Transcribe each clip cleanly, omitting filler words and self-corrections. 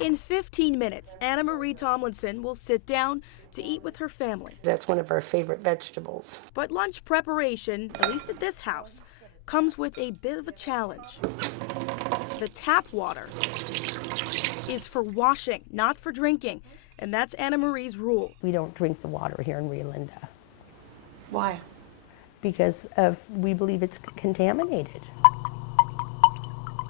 In 15 minutes, Anna Marie Tomlinson will sit down to eat with her family. That's one of our favorite vegetables. But lunch preparation, at least at this house, comes with a bit of a challenge. The tap water is for washing, not for drinking, and that's Anna Marie's rule. We don't drink the water here in Rio Linda. Why? Because we believe it's contaminated.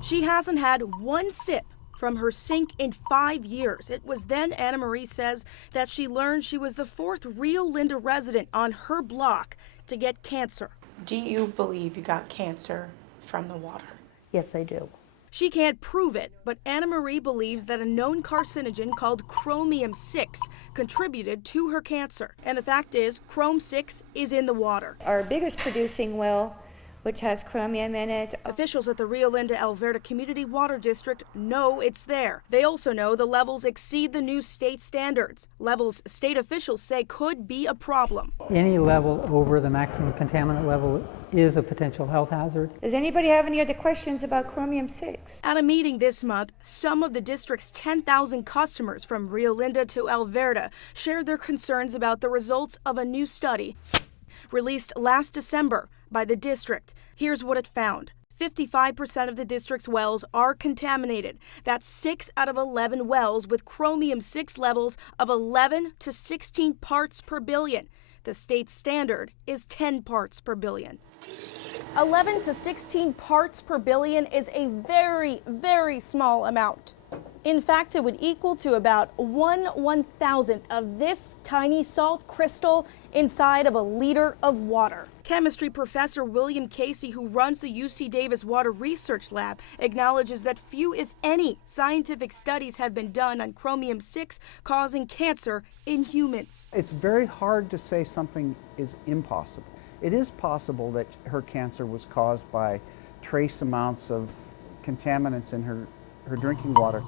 She hasn't had one sip from her sink in 5 years. It was then, Anna Marie says, that she learned she was the 4th Rio Linda resident on her block to get cancer. Do you believe you got cancer from the water? Yes, I do. She can't prove it, but Anna Marie believes that a known carcinogen called chromium-6 contributed to her cancer. And the fact is, chrom-6 is in the water. Our biggest producing well, which has chromium in it. Officials at the Rio Linda Alverta Community Water District know it's there. They also know the levels exceed the new state standards, levels state officials say could be a problem. Any level over the maximum contaminant level is a potential health hazard. Does anybody have any other questions about chromium-6? At a meeting this month, some of the district's 10,000 customers from Rio Linda to Alverta shared their concerns about the results of a new study released last December by the district. Here's what it found. 55% of the district's wells are contaminated. That's 6 out of 11 wells with chromium-6 levels of 11 to 16 parts per billion. The state standard is 10 parts per billion. 11 to 16 parts per billion is a very, very small amount. In fact, it would equal to about 1/1000th of this tiny salt crystal inside of a liter of water. Chemistry professor William Casey, who runs the UC Davis Water Research Lab, acknowledges that few, if any, scientific studies have been done on chromium-6 causing cancer in humans. It's very hard to say something is impossible. It is possible that her cancer was caused by trace amounts of contaminants in her drinking water.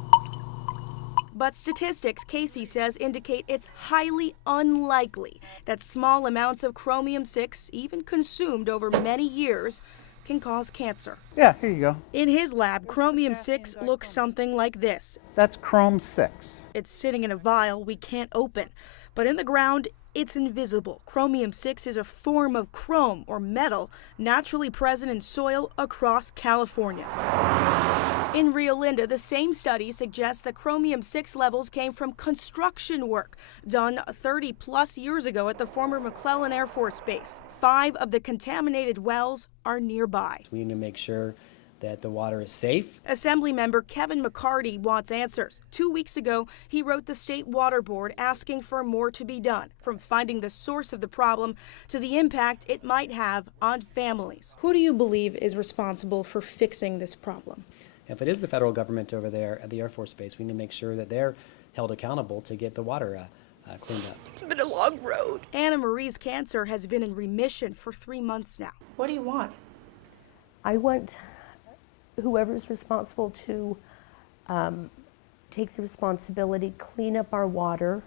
But statistics, Casey says, indicate it's highly unlikely that small amounts of chromium-6, even consumed over many years, can cause cancer. Yeah, here you go. In his lab, chromium-6 looks something like this. That's chrom-6. It's sitting in a vial we can't open, but in the ground, it's invisible. Chromium-6 is a form of chrome, or metal, naturally present in soil across California. In Rio Linda, the same study suggests that chromium-6 levels came from construction work done 30-plus years ago at the former McClellan Air Force Base. 5 of the contaminated wells are nearby. We need to make sure that the water is safe. Assemblymember Kevin McCarty wants answers. 2 weeks ago, he wrote the State Water Board asking for more to be done, from finding the source of the problem to the impact it might have on families. Who do you believe is responsible for fixing this problem? If it is the federal government over there at the Air Force Base, we need to make sure that they're held accountable to get the water cleaned up. It's been a long road. Anna Marie's cancer has been in remission for 3 months now. What do you want? I want whoever's responsible to take the responsibility, clean up our water.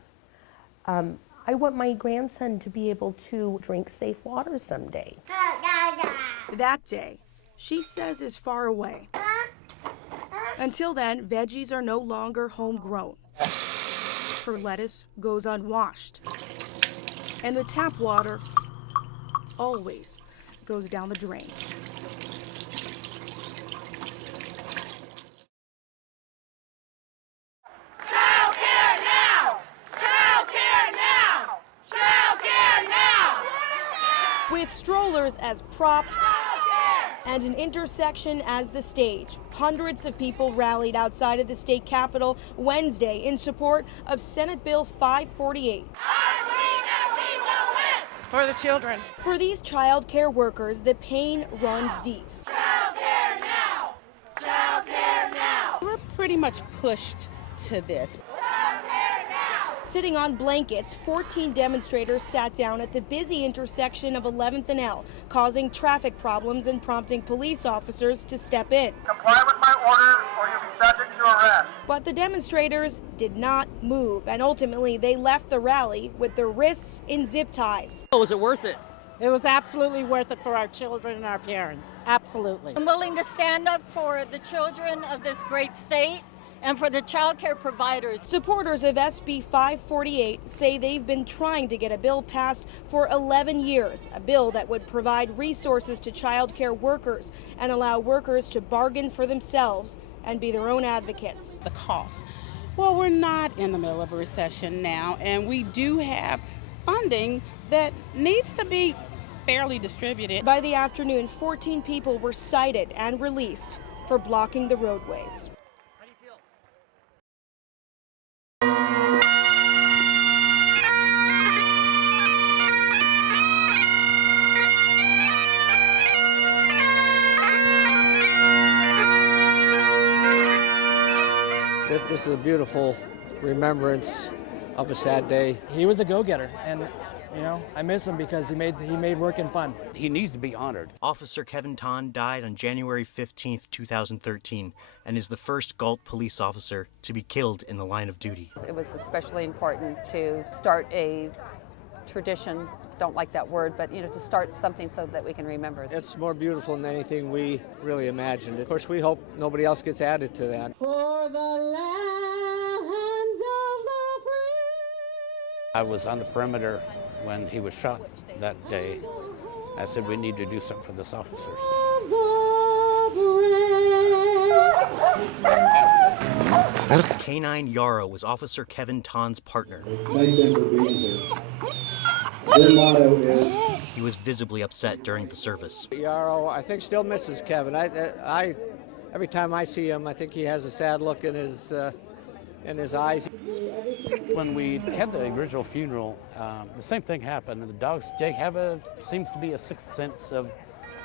I want my grandson to be able to drink safe water someday. That day, she says, is far away. Until then, veggies are no longer homegrown. Her lettuce goes unwashed. And the tap water always goes down the drain. Childcare now! Childcare now! Childcare now! With strollers as props and an intersection as the stage, hundreds of people rallied outside of the state capitol Wednesday in support of Senate Bill 548. I believe that we will win! It's for the children. For these child care workers, the pain runs deep. Childcare now! Childcare now! We're pretty much pushed to this. Sitting on blankets, 14 demonstrators sat down at the busy intersection of 11th and L, causing traffic problems and prompting police officers to step in. Comply with my orders or you'll be subject to arrest. But the demonstrators did not move, and ultimately they left the rally with their wrists in zip ties. Was it worth it? It was absolutely worth it for our children and our parents. Absolutely. I'm willing to stand up for the children of this great state and for the child care providers. Supporters of SB 548 say they've been trying to get a bill passed for 11 years, a bill that would provide resources to child care workers and allow workers to bargain for themselves and be their own advocates. The cost. Well, we're not in the middle of a recession now, and we do have funding that needs to be fairly distributed. By the afternoon, 14 people were cited and released for blocking the roadways. This is a beautiful remembrance of a sad day. He was a go-getter, and I miss him because he made working fun. He needs to be honored. Officer Kevin Ton died on January 15th, 2013, and is the first Galt police officer to be killed in the line of duty. It was especially important to start a tradition, don't like that word, but to start something so that we can remember. It's more beautiful than anything we really imagined. Of course, we hope nobody else gets added to that. For the land of the free. I was on the perimeter when he was shot that day. I said, we need to do something for this officers. K-9 Yarrow was Officer Kevin Ton's partner. Thank them for being here. Their motto is... He was visibly upset during the service. Yarrow, I think, still misses Kevin. I every time I see him, I think he has a sad look in his eyes. When we had the original funeral, the same thing happened. And the dogs, seems to be a sixth sense of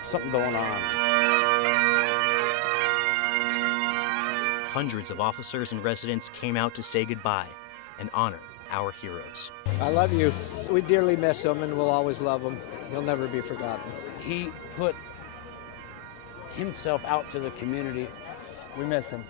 something going on. Hundreds of officers and residents came out to say goodbye and honor our heroes. I love you. We dearly miss him, and we'll always love him. He'll never be forgotten. He put himself out to the community. We miss him.